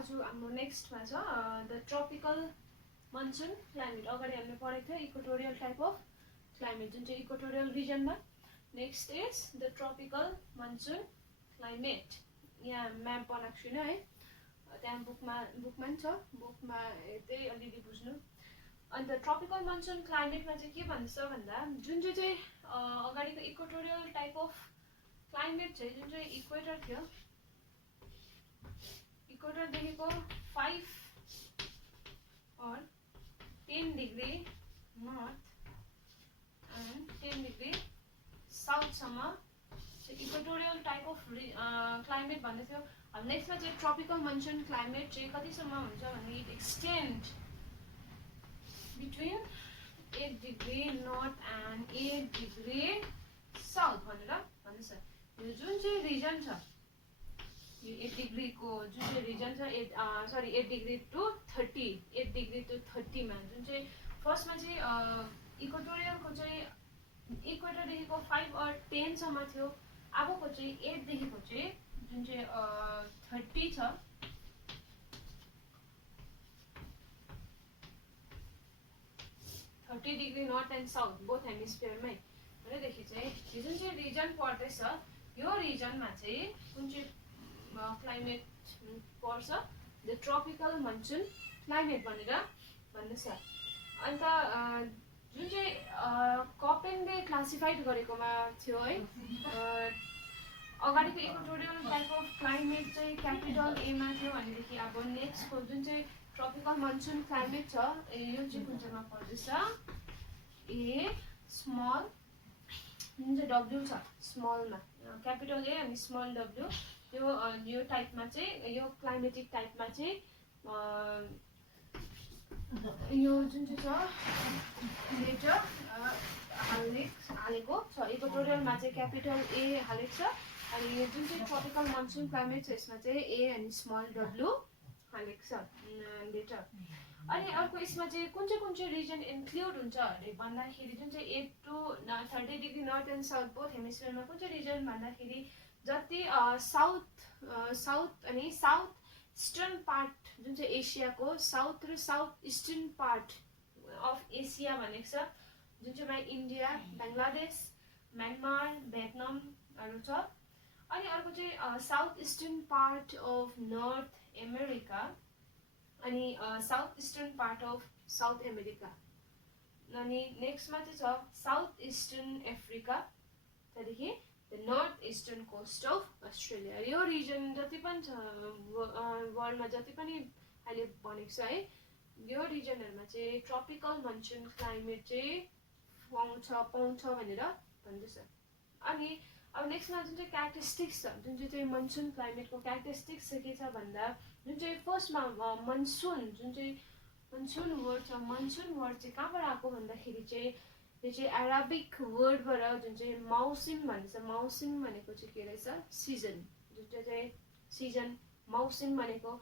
आज हाम्रो नेक्स्टमा छ द ट्रपिकल मनसुन क्लाइमेट। अगाडि हामीले पढेको थियो इक्वेटोरियल टाइप अफ क्लाइमेट जुन चाहिँ इक्वेटोरियल रिजनमा। Next is the tropical monsoon climate. यहाँ म्याप बनाएको छुइनँ है, त्यहाँ बुकमा नि छ, बुकमा त्यही अलिअलि बुझ्नु। अन्त ट्रपिकल मनसुन क्लाइमेटमा चाहिँ के भन्छ भन्दा जुन चाहिँ अगाडिको इक्वेटोरियल टाइप अफ क्लाइमेट चाहिँ जुन चाहिँ इक्वेटर थियो, इक्वेटरदेखिको 5 or 10 degree north and 10 degree साउथसम्म इक्वेटोरियल टाइप अफ क्लाइमेट भन्दै थियो। अब नेक्स्टमा चाहिँ ट्रपिकल मनसुन क्लाइमेट चाहिँ कतिसम्म हुन्छ भने it extend between 8 degree north and 8 degree south भनेर भन्दैछ। यो जुन चाहिँ रिजन छ, यो 8 degree को जुन चाहिँ रिजन छ 8 degree to 30, 8 degree to 30 मा जुन चाहिँ फर्स्टमा चाहिँ इक्वेटोरियलको चाहिँ इक्वेटरदेखिको 5 or 10 सम्म थियो। अबको चाहिँ 8 देखिको चाहिँ जुन चाहिँ 30 छ, degree north and south both हेमिस्फियरमै भनेदेखि चाहिँ यो जुन चाहिँ रिजन पर्दैछ यो रिजनमा चाहिँ कुन चाहिँ क्लाइमेट पर्छ, द ट्रपिकल मनसुन क्लाइमेट भनेर भन्दैछ। अन्त जुन चाहिँ कपेनले क्लासिफाइड गरेकोमा थियो है, अगाडिको इक्वेटोरियल टाइप अफ क्लाइमेट चाहिँ क्यापिटल एमा थियो भनेदेखि अब नेक्स्टको जुन चाहिँ ट्रपिकल मनसुन क्लाइमेट छ यो चाहिँ कुन चाहिँमा पर्दैछ, ए स्मल जुन चाहिँ डब्ल्यु छ स्मलमा, क्यापिटल ए अनि स्मल डब्ल्यु, यो टाइपमा चाहिँ यो क्लाइमेटिक टाइपमा चाहिँ यो जुन चाहिँ छ लेटर हालेको छ। इक्वेटोरियलमा चाहिँ क्यापिटल ए हालेको छ अनि यो जुन चाहिँ ट्रपिकल मनसुन क्लाइमेट छ यसमा चाहिँ ए अनि स्मल डब्ल्यु हालेको छ लेटर। अनि अर्को यसमा चाहिँ कुन चाहिँ रिजन इन्क्लुड हुन्छ अरे भन्दाखेरि जुन चाहिँ 8 to 30 degree north and south both हेमिस्फियरमा कुन चाहिँ रिजन भन्दाखेरि जति साउथ अनि साउथ इस्टर्न पार्ट जुन चाहिँ एसियाको साउथ र south eastern part of Asia भनेको छ जुन चाहिँमा इन्डिया, बङ्गलादेश, म्यानमार, भियतनामहरू छ। अनि अर्को चाहिँ south eastern part of north America अनि south eastern part of south America. अनि नेक्स्टमा चाहिँ छ साउथ इस्टर्न अफ्रिका, त्यहाँदेखि the north eastern coast of Australia. यो रिजन जति पनि छ वर्ल्डमा जति पनि अहिले भनेको छ है, यो रिजनहरूमा चाहिँ ट्रपिकल मनसुन क्लाइमेट चाहिँ पाउँछ भनेर भन्दैछ। अनि अब नेक्स्टमा जुन चाहिँ क्यारेक्टरिस्टिक्स छ, जुन चाहिँ मनसुन क्लाइमेटको क्यारेक्टरिस्टिक्स चाहिँ के छ भन्दा जुन चाहिँ फर्स्टमा मनसुन जुन चाहिँ मनसुन वर्ड छ, मनसुन वर्ड चाहिँ कहाँबाट आएको भन्दाखेरि चाहिँ यो चाहिँ अराबिक वर्डबाट जुन चाहिँ मौसिम भन्छ। मौसिम भनेको चाहिँ के रहेछ, सिजन, जुन चाहिँ सिजन मौसिम भनेको।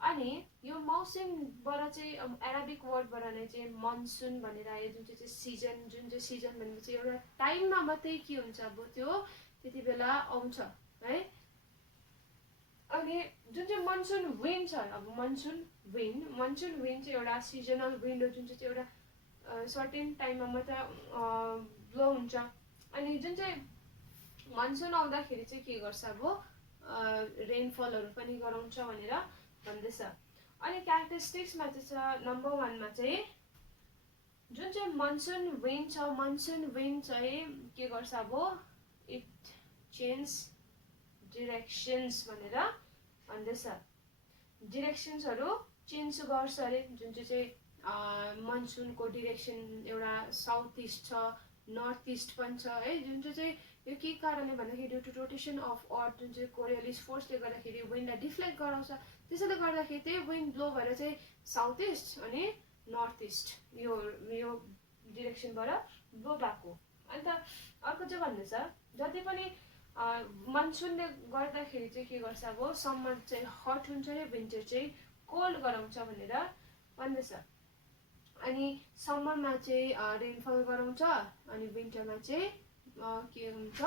अनि यो मौसिमबाट चाहिँ अराबिक वर्डबाट नै चाहिँ मनसुन भनेर आयो, जुन चाहिँ सिजन, जुन चाहिँ सिजन भनेको चाहिँ एउटा टाइममा मात्रै के हुन्छ अब त्यो त्यति बेला आउँछ है। अनि जुन चाहिँ मनसुन विन्ड छ, अब मनसुन विन्ड चाहिँ एउटा सिजनल विन्ड हो जुन चाहिँ एउटा सर्टेन टाइममा मात्र ब्लो हुन्छ। अनि जुन चाहिँ मनसुन आउँदाखेरि चाहिँ के गर्छ अब रेनफलहरू पनि गराउँछ भनेर भन्दैछ। अनि क्यारेक्टरिस्टिक्समा चाहिँ छ नम्बर 1 मा चाहिँ जुन चाहिँ मनसुन विन्ड छ, मनसुन विन्ड चाहिँ के गर्छ अब इट चेन्ज डिरेक्सन्स भनेर भन्दैछ। डिरेक्सन्सहरू चेन्ज गर्छ अरे, जुन चाहिँ मनसुनको डिरेक्सन एउटा साउथ इस्ट छ, नर्थ इस्ट पनि छ है। जुन चाहिँ यो के कारणले भन्दाखेरि due to rotation of earth जुन चाहिँ कोरियोलिस फोर्सले गर्दाखेरि विन्डलाई डिफ्लेक्ट गराउँछ, त्यसैले गर्दाखेरि त्यही विन्ड ब्लो भएर चाहिँ साउथ इस्ट अनि नर्थ इस्ट यो डिरेक्सनबाट ब्लो भएको। अन्त अर्को चाहिँ भन्दैछ जति पनि मनसुनले गर्दाखेरि चाहिँ के गर्छ अब समर चाहिँ हट हुन्छ र विन्टर चाहिँ कोल्ड गराउँछ भनेर भन्दैछ। अनि समरमा चाहिँ रेनफल गराउँछ अनि विन्टरमा चाहिँ के हुन्छ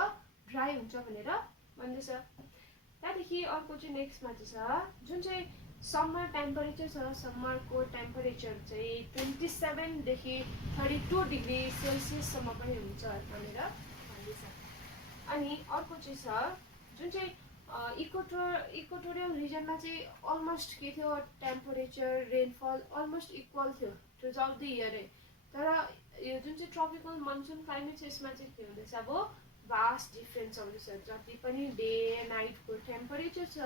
ड्राई हुन्छ भनेर भन्दैछ। त्यहाँदेखि अर्को चाहिँ नेक्स्टमा चाहिँ छ जुन चाहिँ समर टेम्परेचर छ, समरको टेम्परेचर चाहिँ 27 देखि 32 डिग्री सेल्सियससम्म पनि हुन्छ भनेर भन्दैछ। अनि अर्को चाहिँ छ जुन चाहिँ इक्वेटोरियल रिजनमा चाहिँ अलमोस्ट के थियो, टेम्परेचर रेनफल अलमोस्ट इक्वल थियो थ्रु आउट द इयर। तर यो जुन चाहिँ ट्रपिकल मनसुन क्लाइमेट छ यसमा चाहिँ के हुँदैछ, अब भास्ट डिफ्रेन्स आउँदैछ। जति पनि डे नाइटको टेम्परेचर छ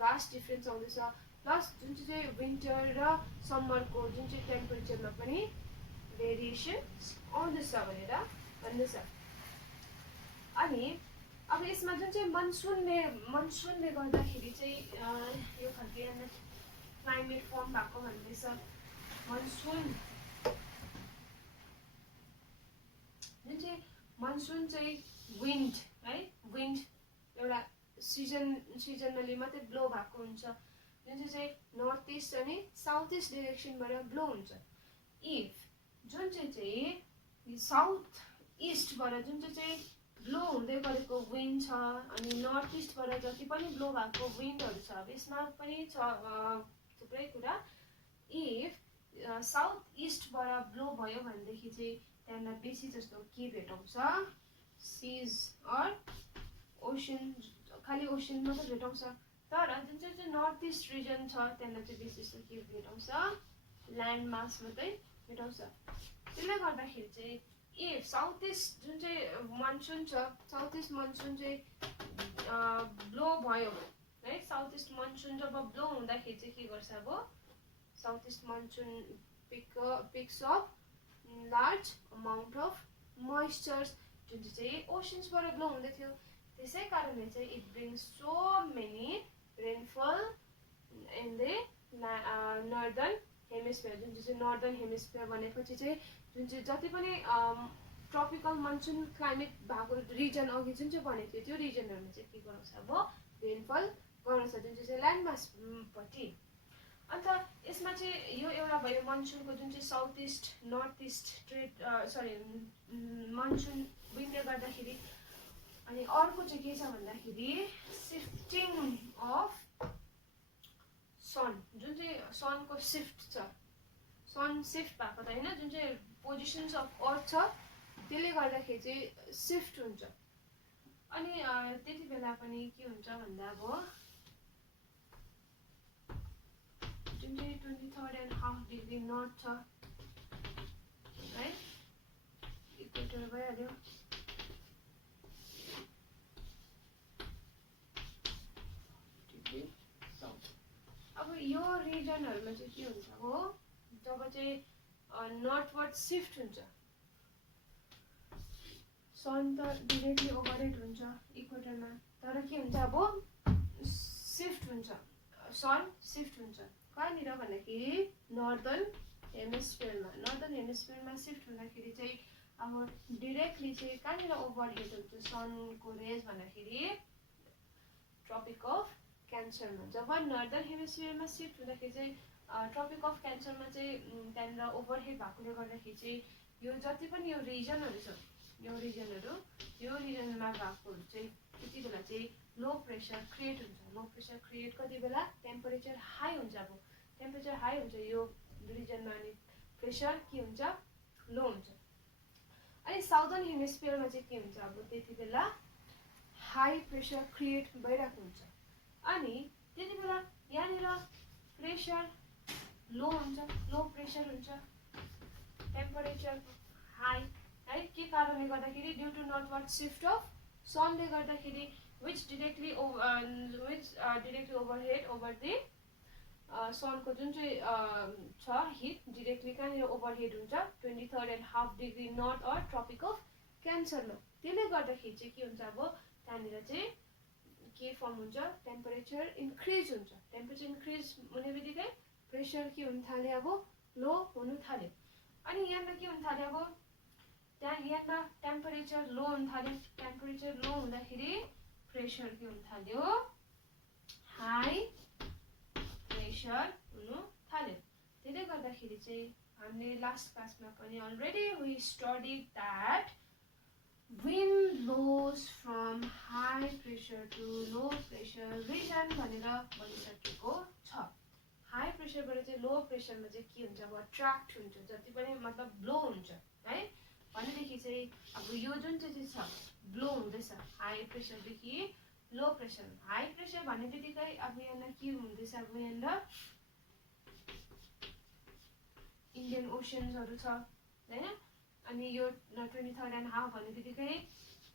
भास्ट डिफ्रेन्स आउँदैछ। प्लस जुन चाहिँ विन्टर र समरको जुन चाहिँ टेम्परेचरमा पनि भेरिएसन आउँदैछ भनेर भन्दैछ। अनि अब यसमा जुन चाहिँ मनसुनले गर्दाखेरि चाहिँ यो खालको क्लाइमेट फर्म भएको भन्दैछ। मनसुन जुन चाहिँ मनसुन चाहिँ विन्ड है, विन्ड एउटा सिजनली मात्रै ब्लो भएको हुन्छ, जुन चाहिँ नर्थ इस्ट अनि साउथ इस्ट डिरेक्सनबाट ब्लो हुन्छ। इफ जुन चाहिँ साउथ इस्टबाट जुन चाहिँ ब्लो हुँदै गरेको विन्ड छ अनि नर्थ इस्टबाट जति पनि ब्लो भएको विन्डहरू छ, अब यसमा पनि छ थुप्रै कुरा। इफ साउथ इस्टबाट ब्लो भयो भनेदेखि चाहिँ त्यहाँनिर बेसी जस्तो के भेटाउँछ, सिज अर ओसन, खालि ओसन मात्रै भेटाउँछ। तर जुन चाहिँ नर्थ इस्ट रिजन छ त्यहाँनिर चाहिँ बेसी जस्तो के भेटाउँछ, ल्यान्ड मास मात्रै भेटाउँछ। त्यसले गर्दाखेरि चाहिँ इफ साउथ इस्ट जुन चाहिँ मनसुन छ, साउथ इस्ट मनसुन चाहिँ ब्लो भयो है, साउथ इस्ट मनसुन जब ब्लो हुँदाखेरि चाहिँ के गर्छ, अब south east monsoon picks up large amount of moistures जुन चाहिँ ओसन्सबाट ब्लो हुँदै थियो। त्यसै कारणले चाहिँ it brings so many rainfall in the northern hemisphere. जुन चाहिँ नर्दर्न हेमिस्फियर भनेपछि चाहिँ जुन चाहिँ जति पनि ट्रपिकल मनसुन क्लाइमेट भएको रिजन अघि जुन चाहिँ भनेको थियो त्यो रिजनहरूमा चाहिँ के गराउँछ, अब रेनफल गराउँछ जुन चाहिँ ल्यान्ड मासपट्टि। अन्त यसमा चाहिँ यो एउटा भयो मनसुनको जुन चाहिँ south east north east monsoon विन्डले गर्दाखेरि। अनि अर्को चाहिँ के छ भन्दाखेरि सिफ्टिङ अफ सन, जुन चाहिँ सनको सिफ्ट छ, सन सिफ्ट भएको त होइन, जुन चाहिँ पोजिसन्स अफ अर्थ छ त्यसले गर्दाखेरि चाहिँ सिफ्ट हुन्छ। अनि त्यति बेला पनि के हुन्छ भन्दा अब जुन चाहिँ 23.5 डिग्री नर्थ छ है, इक्वेटर भइहाल्यो, अब यो रिजनहरूमा चाहिँ के हुन्छ हो, जब चाहिँ नर्थवर्ड सिफ्ट हुन्छ, सन त डिरेक्टली ओभरहेड हुन्छ इक्वेटरमा, तर के हुन्छ अब सिफ्ट हुन्छ, सन सिफ्ट हुन्छ कहाँनिर भन्दाखेरि नर्दर्न हेमिस्फियरमा। नर्दर्न हेमिस्फियरमा सिफ्ट हुँदाखेरि चाहिँ अब डिरेक्टली चाहिँ कहाँनिर ओभरहेड हुन्छ सनको रेज भन्दाखेरि ट्रपिक अफ क्यान्सरमा। जब नर्दर्न हेमिस्फियरमा सिफ्ट हुँदाखेरि चाहिँ ट्रपिक अफ क्यान्सरमा चाहिँ त्यहाँनिर ओभरहेड भएकोले गर्दाखेरि चाहिँ यो जति पनि यो रिजनहरू छ, यो रिजनमा भएकोहरू चाहिँ त्यति बेला चाहिँ लो प्रेसर क्रिएट हुन्छ। लो प्रेसर क्रिएट कति बेला, टेम्परेचर हाई हुन्छ, अब टेम्परेचर हाई हुन्छ यो रिजनमा अनि प्रेसर के हुन्छ, लो हुन्छ। अनि साउदर्न हेमिस्फियरमा चाहिँ के हुन्छ, अब त्यति बेला हाई प्रेसर क्रिएट भइरहेको हुन्छ। अनि त्यति बेला यहाँनिर प्रेसर लो हुन्छ, लो प्रेसर हुन्छ, टेम्परेचर हाई है, के कारणले गर्दाखेरि due to northward shift of सनले गर्दाखेरि which directly overhead over the सनको जुन चाहिँ छ हिट डिरेक्टली कहाँनिर ओभरहेड हुन्छ 23.5 degree north or tropic of क्यान्सरमा। त्यसले गर्दाखेरि चाहिँ के हुन्छ, अब त्यहाँनिर चाहिँ के फर्म हुन्छ, टेम्परेचर इन्क्रिज हुन्छ। टेम्परेचर इन्क्रिज हुने बित्तिकै प्रेसर के हुन थाल्यो, अब लो हुन थाल्यो। अनि यहाँनिर के हुन थाल्यो, अब यहाँ टेम्परेचर लो हुन थाल्यो। टेम्परेचर लो हुँदाखेरि प्रेसर के हुन थाल्यो, हाई प्रेसर हुनु थाल्यो। त्यसले गर्दाखेरि चाहिँ हामीले लास्ट क्लासमा पनि already we studied that wind blows from high pressure to low pressure region भनेर भनिसकेको छ। प्रेसरबाट चाहिँ लो प्रेसरमा चाहिँ के हुन्छ अब अट्र्याक्ट हुन्छ, जति पनि मतलब ब्लो हुन्छ है। भनेदेखि चाहिँ अब यो जुन चाहिँ छ ब्लो हुँदैछ हाई प्रेसरदेखि लो प्रेसर। हाई प्रेसर भन्ने बित्तिकै अब यहाँनिर के हुँदैछ, अब यहाँनिर इन्डियन ओसन्सहरू छ हैन। अनि यो 23.5 भन्ने बित्तिकै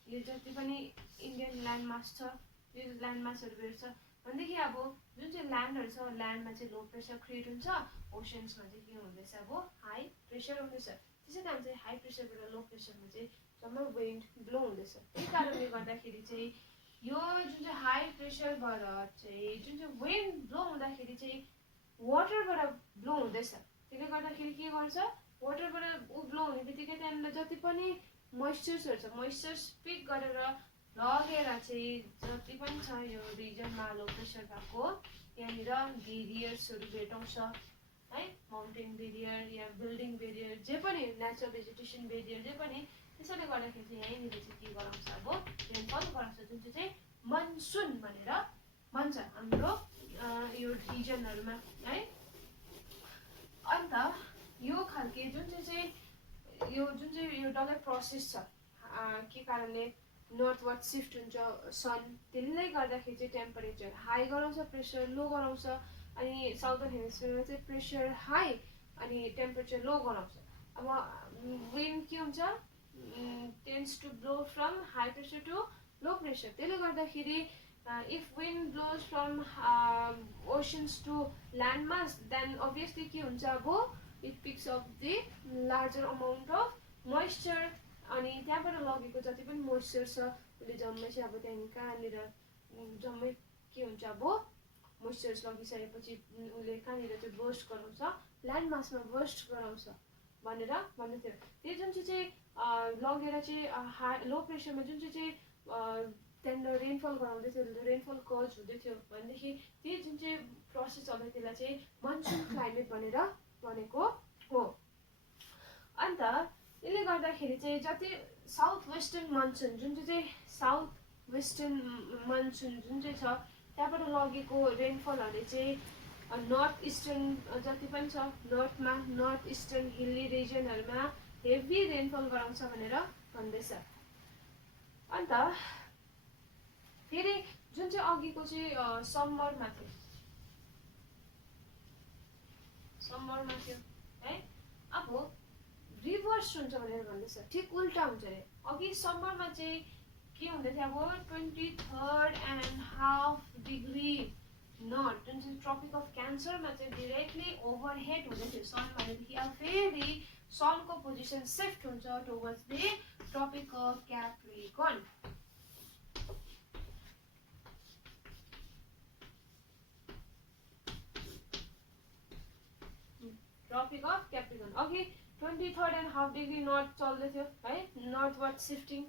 यो जति पनि इन्डियन ल्यान्ड मास छ यो ल्यान्ड मासहरू भेट्छ। भनेदेखि अब जुन चाहिँ ल्यान्डहरू छ ल्यान्डमा चाहिँ लो प्रेसर क्रिएट हुन्छ, ओसन्समा चाहिँ के हुँदैछ अब हाई प्रेसर हुँदैछ। त्यसै कारण चाहिँ हाई प्रेसरबाट लो प्रेसरमा चाहिँ जम्मै विन्ड ब्लो हुँदैछ। त्यही कारणले गर्दाखेरि चाहिँ यो जुन चाहिँ हाई प्रेसरबाट चाहिँ जुन चाहिँ विन्ड ब्लो हुँदाखेरि चाहिँ वाटरबाट ब्लो हुँदैछ। त्यसले गर्दाखेरि के गर्छ, वाटरबाट ब्लो हुने बित्तिकै त्यहाँनिर जति पनि मोइस्चर्सहरू छ मोइस्चर्स पिक गरेर लगेर चाहिँ जति पनि छ यो रिजनमा लो प्रेसर भएको यहाँनिर बेरियर्सहरू भेटाउँछ है। माउन्टेन बेरियर या बिल्डिङ बेरियर जे पनि नेचुरल भेजिटेसन बेरियर जे पनि, त्यसैले गर्दाखेरि चाहिँ यहीँनिर चाहिँ के गराउँछ अब रेनफल गराउँछ, जुन चाहिँ मनसुन भनेर भन्छ हाम्रो यो रिजनहरूमा है। अन्त यो खालके जुन चाहिँ यो डल्लै प्रोसेस छ के कारणले नर्थवर्ड सिफ्ट हुन्छ सन, त्यसले गर्दाखेरि चाहिँ टेम्परेचर हाई गराउँछ प्रेसर लो गराउँछ। अनि साउदर्न हेमिस्फियरमा चाहिँ प्रेसर हाई अनि टेम्परेचर लो गराउँछ। अब विन्ड के हुन्छ tends to blow from high pressure to low pressure. त्यसले गर्दाखेरि if wind blows from oceans to land mass then obviously के हुन्छ अब it picks up the larger amount of moisture. अनि त्यहाँबाट लगेको जति पनि मोइस्चर छ उसले जम्मै चाहिँ अब त्यहाँदेखि कहाँनिर जम्मै के हुन्छ अब मोइस्चर्स लगिसकेपछि उसले कहाँनिर चाहिँ बर्स्ट गराउँछ ल्यान्ड मासमा बर्स्ट गराउँछ भनेर भन्दै थियो। त्यो जुन चाहिँ लगेर चाहिँ लो प्रेसरमा जुन चाहिँ त्यहाँनिर रेनफल गराउँदै थियो, रेनफल कज हुँदै थियो भनेदेखि त्यो जुन चाहिँ प्रोसेस चल्दै त्यसलाई चाहिँ मनसुन क्लाइमेट भनेर भनेको हो। अन्त यसले गर्दाखेरि चाहिँ जति साउथ वेस्टर्न मनसुन जुन चाहिँ साउथ वेस्टर्न मनसुन जुन चाहिँ छ त्यहाँबाट लगेको रेनफलहरूले चाहिँ नर्थ इस्टर्न जति पनि छ नर्थमा नर्थ इस्टर्न हिल्ली रिजनहरूमा हेभी रेनफल गराउँछ भनेर भन्दैछ। अन्त फेरि जुन चाहिँ अघिको चाहिँ समरमा थियो है, अब रिभर्स हुन्छ भनेर भन्दैछ, ठिक उल्टा हुन्छ अरे। अघि समरमा चाहिँ के हुँदै थियो अब 23.5 डिग्री नर्थ जुन चाहिँ ट्रपिक अफ क्यान्सरमा चाहिँ डिरेक्टली ओभरहेड हुँदै थियो सन भनेदेखि अब फेरि सनको पोजिसन सिफ्ट हुन्छ towards the tropic of capricorn. Tropic of capricorn अघि 23.5 डिग्री नर्थ चल्दै थियो है, नर्थवर्ड सिफ्टिङ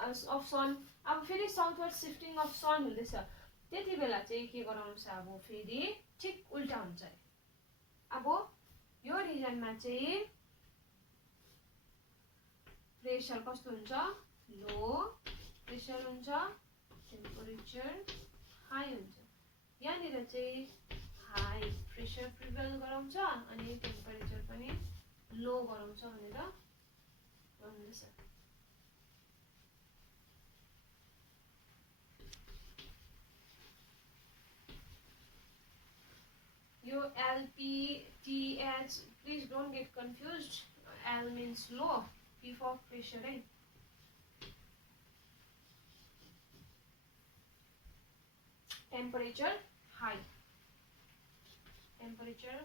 अफ सन। अब फेरि साउथवर्ड सिफ्टिङ अफ सन हुँदैछ। त्यति बेला चाहिँ के गराउँछ अब फेरि ठिक उल्टा हुन्छ। अब यो रिजनमा चाहिँ प्रेसर कस्तो हुन्छ, लो प्रेसर हुन्छ, टेम्परेचर हाई हुन्छ। यहाँनिर चाहिँ हाई प्रेसर प्रिभेल गराउँछ अनि टेम्परेचर पनि लो गराउँछ भनेर भन्दैछ। यो LPTH please don't get confused. L means low, P for pressure है। टेम्परेचर हाई, टेम्परेचर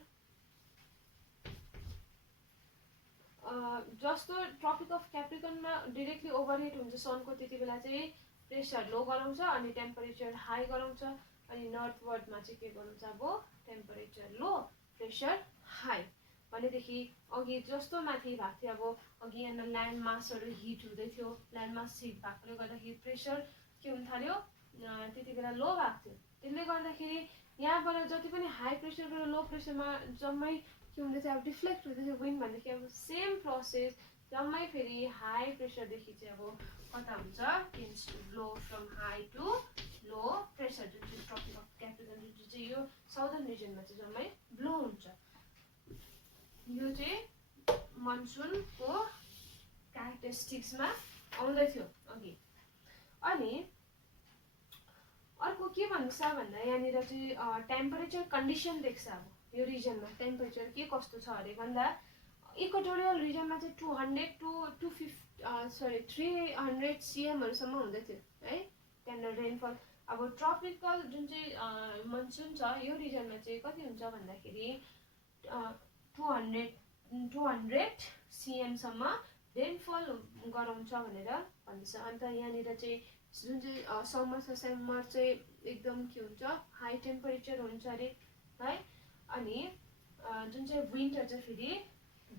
जस्तो ट्रपिक अफ क्याप्रिकर्नमा डिरेक्टली ओभरहेड हुन्छ सनको त्यति बेला चाहिँ प्रेसर लो गराउँछ अनि टेम्परेचर हाई गराउँछ। अनि नर्थवर्डमा चाहिँ के गराउँछ अब टेम्परेचर लो प्रेसर हाई। भनेदेखि अघि जस्तो माथि भएको थियो अब अघि यहाँ ल्यान्ड मासहरू हिट हुँदै थियो, ल्यान्ड मास हिट भएकोले गर्दाखेरि प्रेसर के हुन थाल्यो त्यति बेला लो भएको थियो। त्यसले गर्दाखेरि यहाँबाट जति पनि हाई प्रेसरबाट लो प्रेसरमा जम्मै के हुँदै थियो अब डिफ्लेक्ट हुँदै थियो विन्ड भनेदेखि अब सेम प्रोसेस जम्मै फेरि हाई प्रेसरदेखि चाहिँ अब कता हुन्छ tends to blow from high to low pressure जुन चाहिँ ट्रपिक अफ क्याप्रिकर्न जुन चाहिँ यो साउदर्न रिजनमा चाहिँ जम्मै ब्लो हुन्छ। यो चाहिँ मनसुनको क्यारेक्टरिस्टिक्समा आउँदै थियो अघि। अनि अर्को के भन्छ भन्दा यहाँनिर चाहिँ टेम्परेचर कन्डिसन देख्छ। अब यो रिजनमा टेम्परेचर के कस्तो छ अरे भन्दा इक्वेटोरियल रिजनमा चाहिँ 200 टु 300 CMहरूसम्म हुँदै थियो है त्यहाँनिर रेनफल। अब ट्रपिकल जुन चाहिँ मनसुन छ यो रिजनमा चाहिँ कति हुन्छ भन्दाखेरि 200 CMसम्म रेनफल गराउँछ भनेर भन्छ। अन्त यहाँनिर चाहिँ जुन चाहिँ समर छ समर चाहिँ एकदम के हुन्छ हाई टेम्परेचर हुन्छ अरे है। अनि जुन चाहिँ विन्टर चाहिँ फेरि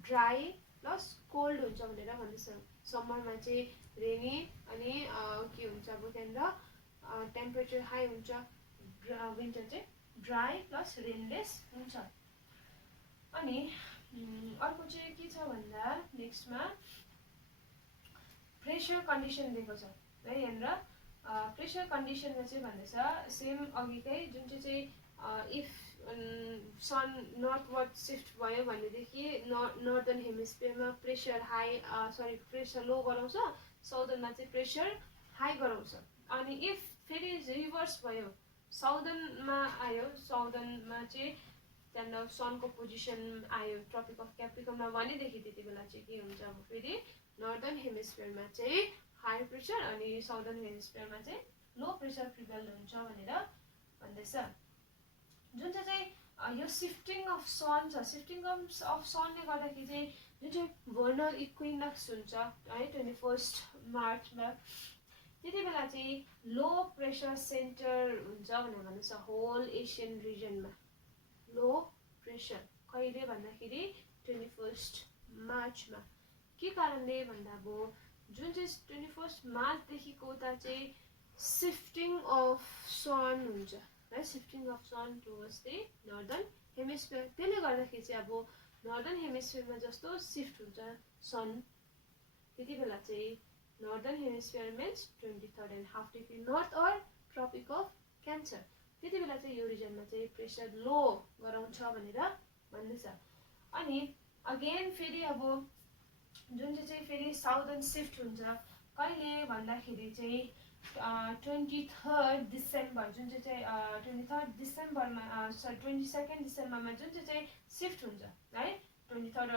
ड्राई प्लस कोल्ड हुन्छ भनेर भन्दैछ। समरमा चाहिँ रेनी अनि के हुन्छ अब त्यहाँनिर टेम्परेचर हाई हुन्छ, विन्टर चाहिँ ड्राई प्लस रेनलेस हुन्छ। अनि अर्को चाहिँ के छ भन्दा नेक्स्टमा प्रेसर कन्डिसन दिएको छ है यहाँनिर। प्रेसर कन्डिसनमा चाहिँ भन्दैछ सेम अघिकै जुन चाहिँ इफ सन नर्थवर्ड सिफ्ट भयो भनेदेखि northern हेमिस्फियरमा pressure high pressure low गराउँछ, साउदर्नमा चाहिँ प्रेसर हाई गराउँछ। अनि इफ फेरि रिभर्स भयो साउदर्नमा आयो, साउदर्नमा चाहिँ त्यहाँनिर सनको पोजिसन आयो ट्रपिक अफ क्याप्रिकनमा भनेदेखि त्यति बेला चाहिँ के हुन्छ अब फेरि नर्दर्न हेमिस्फियरमा चाहिँ हाई प्रेसर अनि साउदर्न हेमिस्फियरमा चाहिँ लो प्रेसर प्रिभेल हुन्छ भनेर भन्दैछ। जुन चाहिँ यो सिफ्टिङ अफ सन छ, सिफ्टिङ अफ सनले गर्दाखेरि चाहिँ जुन चाहिँ भर्नल इक्विनक्स हुन्छ है 21 मार्चमा त्यति बेला चाहिँ लो प्रेसर सेन्टर हुन्छ भनेर भन्दैछ होल एसियन रिजनमा। लो प्रेसर कहिले भन्दाखेरि 21 मार्चमा। के कारणले भन्दा अब जुन चाहिँ 21 मार्चदेखिको उता चाहिँ सिफ्टिङ अफ सन हुन्छ है, shifting of sun towards the northern hemisphere. त्यसले गर्दाखेरि चाहिँ अब नर्दर्न हेमिस्फियरमा जस्तो सिफ्ट हुन्छ सन त्यति बेला चाहिँ northern hemisphere means 23.5 degree north और ट्रपिक अफ क्यान्सर। त्यति बेला चाहिँ यो रिजनमा चाहिँ प्रेसर लो गराउँछ भनेर भन्दैछ। अनि अगेन फेरि अब जुन चाहिँ फेरि साउदर्न सिफ्ट हुन्छ कहिले भन्दाखेरि चाहिँ 23 डिसेम्बर जुन चाहिँ 23 डिसेम्बरमा 22 डिसेम्बरमा जुन चाहिँ सिफ्ट हुन्छ है 23 र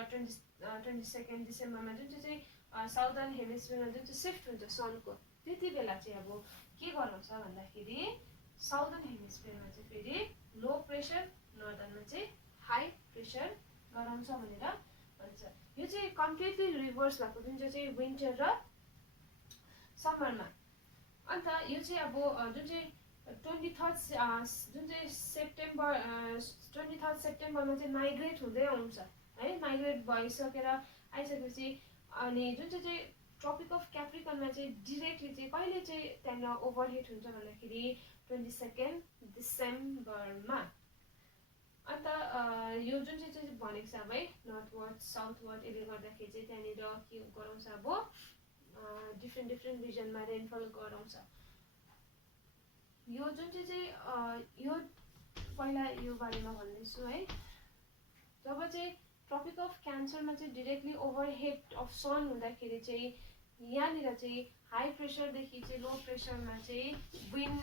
22 डिसेम्बरमा जुन चाहिँ साउदर्न हेमिस्फियरमा जुन चाहिँ सिफ्ट हुन्छ सनको त्यति बेला चाहिँ अब के गराउँछ भन्दाखेरि साउदर्न हेमिस्फियरमा चाहिँ फेरि लो प्रेसर, नर्दर्नमा चाहिँ हाई प्रेसर गराउँछ भनेर भन्छ। यो चाहिँ कम्प्लिटली रिभर्स भएको जुन चाहिँ विन्टर र समरमा। अन्त यो चाहिँ अब जुन चाहिँ 23 जुन चाहिँ सेप्टेम्बर 23 सेप्टेम्बरमा चाहिँ माइग्रेट हुँदै आउँछ है, माइग्रेट भइसकेर आइसकेपछि अनि जुन चाहिँ ट्रपिक अफ क्याप्रिकनमा चाहिँ डिरेक्टली चाहिँ कहिले चाहिँ त्यहाँनिर ओभरहिट हुन्छ भन्दाखेरि 22 डिसेम्बरमा। अन्त यो जुन चाहिँ भनेको छ अब है नर्थवर्ड साउथवर्ड यसले गर्दाखेरि चाहिँ त्यहाँनिर के गराउँछ अब डिफ्रेन्ट रिजनमा रेनफल गराउँछ। यो जुन चाहिँ यो पहिला यो बारेमा भन्दैछु है। जब चाहिँ ट्रपिक अफ क्यान्सरमा चाहिँ डिरेक्टली ओभरहेड अफ सन हुँदाखेरि चाहिँ यहाँनिर चाहिँ हाई प्रेसरदेखि चाहिँ लो प्रेसरमा चाहिँ विन्ड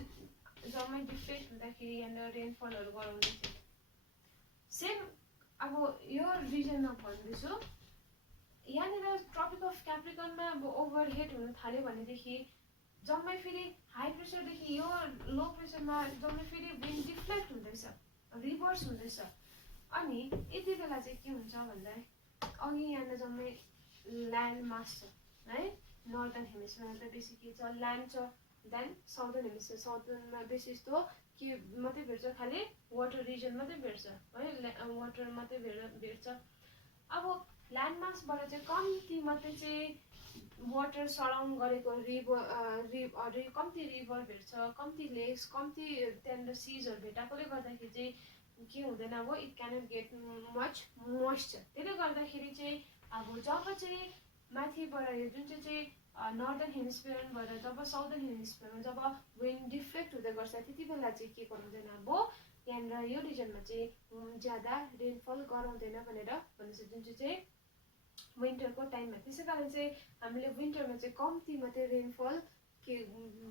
जम्मै डिफ्लेक्ट हुँदाखेरि यहाँनिर रेनफलहरू गराउँदैछ। सेम अब यो रिजनमा भन्दैछु यहाँनिर ट्रपिक अफ क्याप्रिकनमा अब ओभरहेड हुन थाल्यो भनेदेखि जम्मै फेरि हाई प्रेसरदेखि यो लो प्रेसरमा जम्मै फेरि विन्ड डिफ्लेक्ट हुँदैछ, रिभर्स हुँदैछ। अनि यति बेला चाहिँ के हुन्छ भन्दा अघि यहाँनिर जम्मै ल्यान्ड मास छ है, नर्दर्न हेमिस्फियरमा त बेसी के छ ल्यान्ड छ, देन साउदर्न हेमिस्फियर साउदर्नमा बेसी जस्तो के मात्रै भेट्छ खालि वाटर रिजन मात्रै भेट्छ है, वाटर मात्रै भेट्छ। अब ल्यान्ड मासबाट चाहिँ कम्ती मात्रै चाहिँ वाटर सराउन्ड गरेको रिभर कम्ती रिभर भेट्छ, कम्ती लेक्स, कम्ती त्यहाँनिर सिजहरू भेटाएकोले गर्दाखेरि चाहिँ के हुँदैन अब it cannot get much moisture. त्यसले गर्दाखेरि चाहिँ अब जब चाहिँ माथिबाट यो जुन चाहिँ नर्दर्न हेमिस्फियरबाट जब साउदर्न हेमिस्फियरमा जब विन्ड डिफ्लेक्ट हुँदै गर्छ त्यति बेला चाहिँ के गराउँदैन अब यहाँनिर यो रिजनमा चाहिँ ज्यादा रेनफल गराउँदैन भनेर भन्दैछ, जुन चाहिँ विन्टरको टाइममा। त्यसै कारण चाहिँ हामीले विन्टरमा चाहिँ कम्ती मात्रै रेनफल के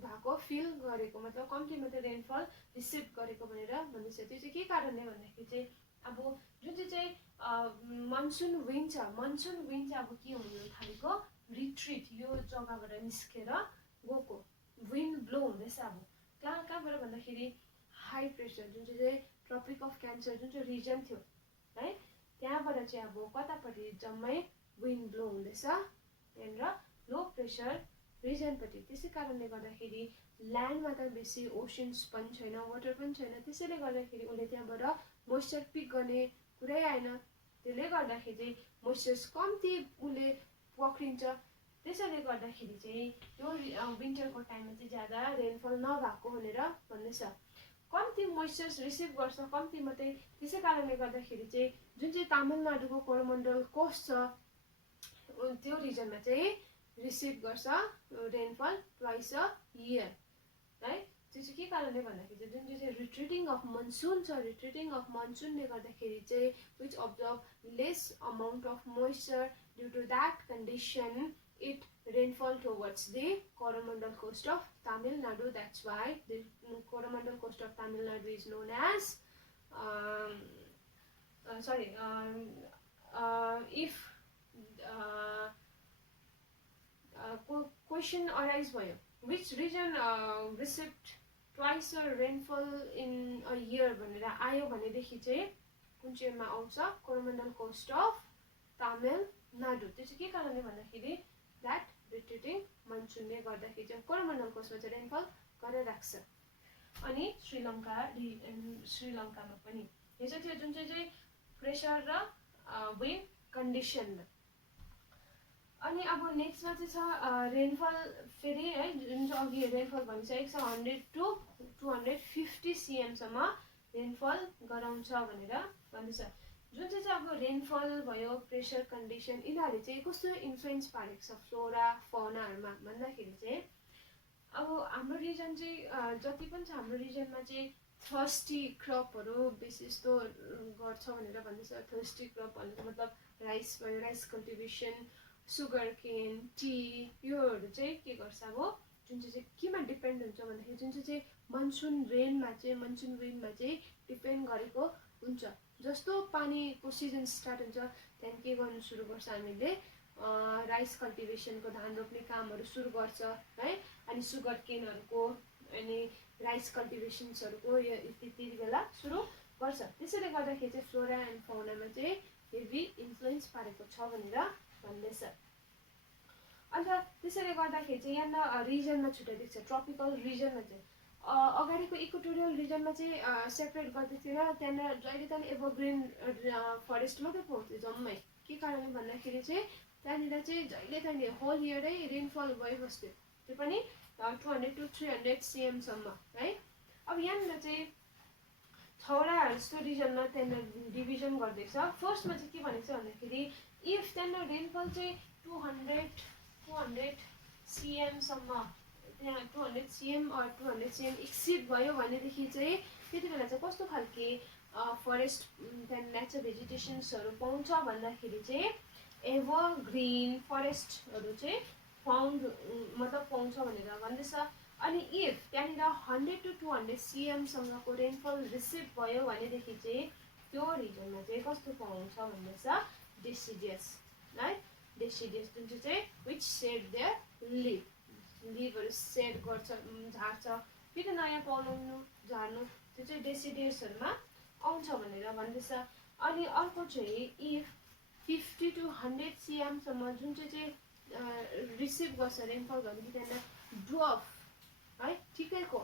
भएको फिल गरेको, मतलब कम्ती मात्रै रेनफल रिसिभ गरेको भनेर भन्दैछ। त्यो चाहिँ के कारणले भन्दाखेरि चाहिँ अब जुन चाहिँ मनसुन विन्ड छ, मनसुन विन्ड चाहिँ अब के हुनु थालेको, रिट्रिट, यो जग्गाबाट निस्केर गएको, विन्ड ब्लो हुँदैछ। अब कहाँबाट भन्दाखेरि हाई प्रेसर, जुन चाहिँ ट्रपिक अफ क्यान्सर जुन चाहिँ रिजन थियो है, त्यहाँबाट चाहिँ अब कतापट्टि जम्मै विन्ड ब्लो हुँदैछ यहाँनिर लो प्रेसर रिजनपट्टि। त्यसै कारणले गर्दाखेरि ल्यान्डमा त बेसी ओसन्स पनि छैन, वाटर पनि छैन, त्यसैले गर्दाखेरि उसले त्यहाँबाट मोइस्चर पिक गर्ने कुरै आएन। त्यसले गर्दाखेरि चाहिँ मोइस्चर्स कम्ती उसले पक्रिन्छ। त्यसैले गर्दाखेरि चाहिँ त्यो विन्टरको टाइममा चाहिँ ज्यादा रेनफल नभएको भनेर भन्दैछ। कम्ती मोइस्चर्स रिसिभ गर्छ, कम्ती मात्रै। त्यसै कारणले गर्दाखेरि चाहिँ जुन चाहिँ तमिलनाडुको कोरोमण्डल कोस्ट छ त्यो रिजनमा चाहिँ रिसिभ गर्छ रेनफल ट्वाइस अ इयर है। त्यो चाहिँ के कारणले भन्दाखेरि चाहिँ जुन चाहिँ रिट्रिटिङ अफ मनसुन छ, रिट्रिटिङ अफ मनसुनले गर्दाखेरि चाहिँ which observe less amount of moisture, due to that condition it rainfall towards the Coromandel coast of Tamil Nadu. That's why the Coromandel coast of Tamil Nadu is known as if question arise भयो, which region received twice a rainfall in a year भनेर आयो भनेदेखि चाहिँ कुन चाहिँमा आउँछ, Coromandel cost of Tamil Nadu. त्यो चाहिँ के कारणले भन्दाखेरि द्याट रिट्रिटिङ मनसुनले गर्दाखेरि चाहिँ कोरोमण्डल कोस्टमा चाहिँ रेनफल गरेर राख्छ। अनि श्रीलङ्कामा पनि यो चाहिँ त्यो जुन चाहिँ प्रेसर र विन्ड कन्डिसनमा। अनि अब नेक्स्टमा चाहिँ छ रेनफल फेरि है, जुन चाहिँ अघि रेनफल भनिसकेको छ 100 to 250 cmसम्म रेनफल गराउँछ भनेर भन्दैछ। जुन चाहिँ अब रेनफल भयो, प्रेसर कन्डिसन, यिनीहरूले चाहिँ कस्तो इन्फ्लुएन्स पारेको छ फ्लोरा फौनाहरूमा भन्दाखेरि चाहिँ अब हाम्रो रिजन चाहिँ जति पनि छ हाम्रो रिजनमा चाहिँ थर्स्टी क्रपहरू बेसी जस्तो गर्छ भनेर भन्दैछ। थर्स्टी क्रप भनेको मतलब राइस भयो, rice cultivation, sugar cane, T, योहरू चाहिँ के गर्छ अब जुन चाहिँ केमा डिपेन्ड हुन्छ भन्दाखेरि जुन चाहिँ मनसुन रेनमा चाहिँ, मनसुन विन्डमा चाहिँ डिपेन्ड गरेको हुन्छ। जस्तो पानीको सिजन स्टार्ट हुन्छ त्यहाँदेखि के गर्नु सुरु गर्छ, हामीले राइस कल्टिभेसनको, धान रोप्ने कामहरू सुरु गर्छ है। अनि सुगर केनहरूको अनि राइस कल्टिभेसन्सहरूको यो त्यति बेला सुरु गर्छ। त्यसैले गर्दाखेरि चाहिँ फ्लोरा एन्ड फौनामा चाहिँ हेभी इन्फ्लुएन्स पारेको छ भनेर भन्दैछ। अन्त त्यसैले गर्दाखेरि चाहिँ यहाँ रिजनमा छुट्याइदिएको छ। ट्रपिकल रिजनमा चाहिँ अगाडिको इक्वेटोरियल रिजनमा चाहिँ सेपरेट गर्दै थिएन, त्यहाँनिर जहिले पनि एभरग्रिन फरेस्ट मात्रै पाउँथ्यो जम्मै। के कारणले भन्दाखेरि चाहिँ त्यहाँनिर चाहिँ जहिले पनि होल इयरै रेनफल भइबस्थ्यो, त्यो पनि 200 to 300 cmसम्म है। अब यहाँनिर चाहिँ 6वटा जस्तो रिजनमा त्यहाँनिर डिभिजन गर्दैछ। फर्स्टमा चाहिँ के भनेको छ भन्दाखेरि इफ त्यहाँनिर रेनफल चाहिँ 200 cmसम्म, त्यहाँ 200 cm or 200 cm एक्सिड भयो भनेदेखि चाहिँ त्यति बेला चाहिँ कस्तो खालके फरेस्ट त्यहाँदेखि नेचरल भेजिटेसन्सहरू पाउँछ भन्दाखेरि चाहिँ एभरग्रिन फरेस्टहरू चाहिँ फाउन्ड मतलब पाउँछ भनेर भन्दैछ। अनि इफ त्यहाँनिर 100 to 200 cmसँगको रेनफल रिसिभ भयो भनेदेखि चाहिँ त्यो रिजनमा चाहिँ कस्तो पाउँछ भन्दैछ, डेसिडियस है। डेसिडियस जुन चाहिँ विच सेड देयर लिभहरू सेड गर्छ, झार्छ, फेरि नयाँ पलाउनु झार्नु, त्यो चाहिँ डेसिडियसहरूमा आउँछ भनेर भन्दैछ। अनि अर्को चाहिँ इफ 50 to 100 cmसम्म जुन चाहिँ रिसिभ गर्छ रेनफल भनेदेखि त्यहाँनिर ड्वार्फ है, ठिकैको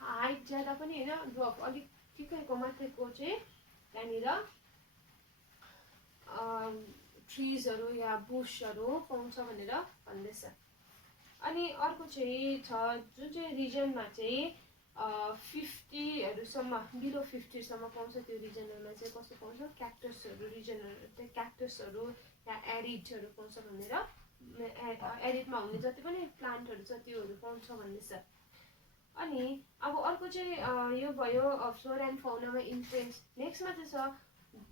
हाइट ज्यादा पनि होइन, ड्वार्फ अलिक ठिकैको मात्रैको चाहिँ त्यहाँनिर ट्रिजहरू या बुसहरू पाउँछ भनेर भन्दैछ। अनि अर्को चाहिँ छ जुन चाहिँ रिजनमा चाहिँ 50हरूसम्म, बिलो 50सम्म पाउँछ, त्यो रिजनहरूमा चाहिँ कस्तो पाउँछ, क्याक्टसहरू, रिजनहरू त्यो क्याक्टसहरू या एरिडहरू पाउँछ भनेर, एरिडमा हुने जति पनि प्लान्टहरू छ त्योहरू पाउँछ भन्दैछ। अनि अब अर्को चाहिँ यो भयो फ्लोरा एन्ड फौनामा इन्फ्लुएन्स। नेक्स्टमा चाहिँ छ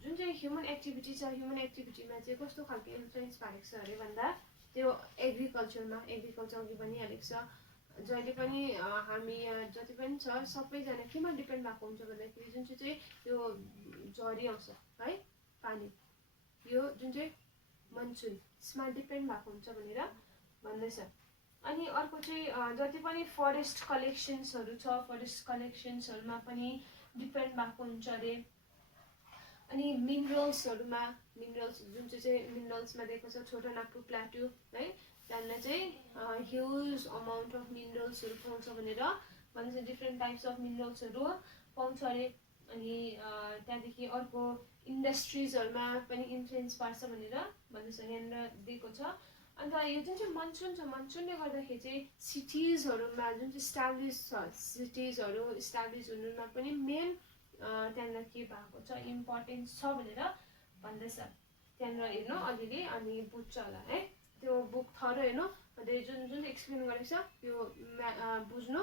जुन चाहिँ ह्युमन एक्टिभिटी छ, ह्युमन एक्टिभिटीमा चाहिँ कस्तो खालको इन्फ्लुएन्स पारेको छ अरे भन्दा त्यो एग्रिकल्चरमा, एग्रिकल्चर अघि भनिहालेको छ। जहिले पनि हामी यहाँ जति पनि छ सबैजना केमा डिपेन्ड भएको हुन्छ भन्दाखेरि जुन चाहिँ यो झरी आउँछ है, पानी, यो जुन चाहिँ मनसुन, यसमा डिपेन्ड भएको हुन्छ भनेर भन्दैछ। अनि अर्को चाहिँ जति पनि फरेस्ट कलेक्सन्सहरू छ, फरेस्ट कलेक्सन्सहरूमा पनि डिपेन्ड भएको हुन्छ अरे। अनि मिनरल्सहरूमा, मिनरल्स जुन चाहिँ मिनरल्समा दिएको छ छोटा नागपुर प्लाटु है, त्यहाँनिर चाहिँ ह्युज अमाउन्ट अफ मिनरल्सहरू पाउँछ भनेर भन्छ। डिफ्रेन्ट टाइप्स अफ मिनरल्सहरू पाउँछ अरे। अनि त्यहाँदेखि अर्को इन्डस्ट्रिजहरूमा पनि इन्फ्लुएन्स पार्छ भनेर भन्दैछ, यहाँनिर दिएको छ। अन्त यो जुन चाहिँ मनसुन छ, मनसुनले गर्दाखेरि चाहिँ सिटिजहरूमा जुन चाहिँ इस्टाब्लिस छ, सिटिजहरू इस्टाब्लिस हुनुमा पनि मेन त्यहाँनिर के भएको छ, इम्पोर्टेन्स छ भनेर भन्दैछ। त्यहाँनिर हेर्नु अलिअलि अनि बुझ्छ होला है, त्यो बुक थरो हेर्नु, अन्त जुन जुन एक्सप्लेन गरेको छ त्यो बुझ्नु।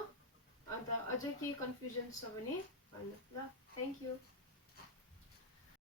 अन्त अझै केही कन्फ्युजन छ भने भन्नु ल। Thank you.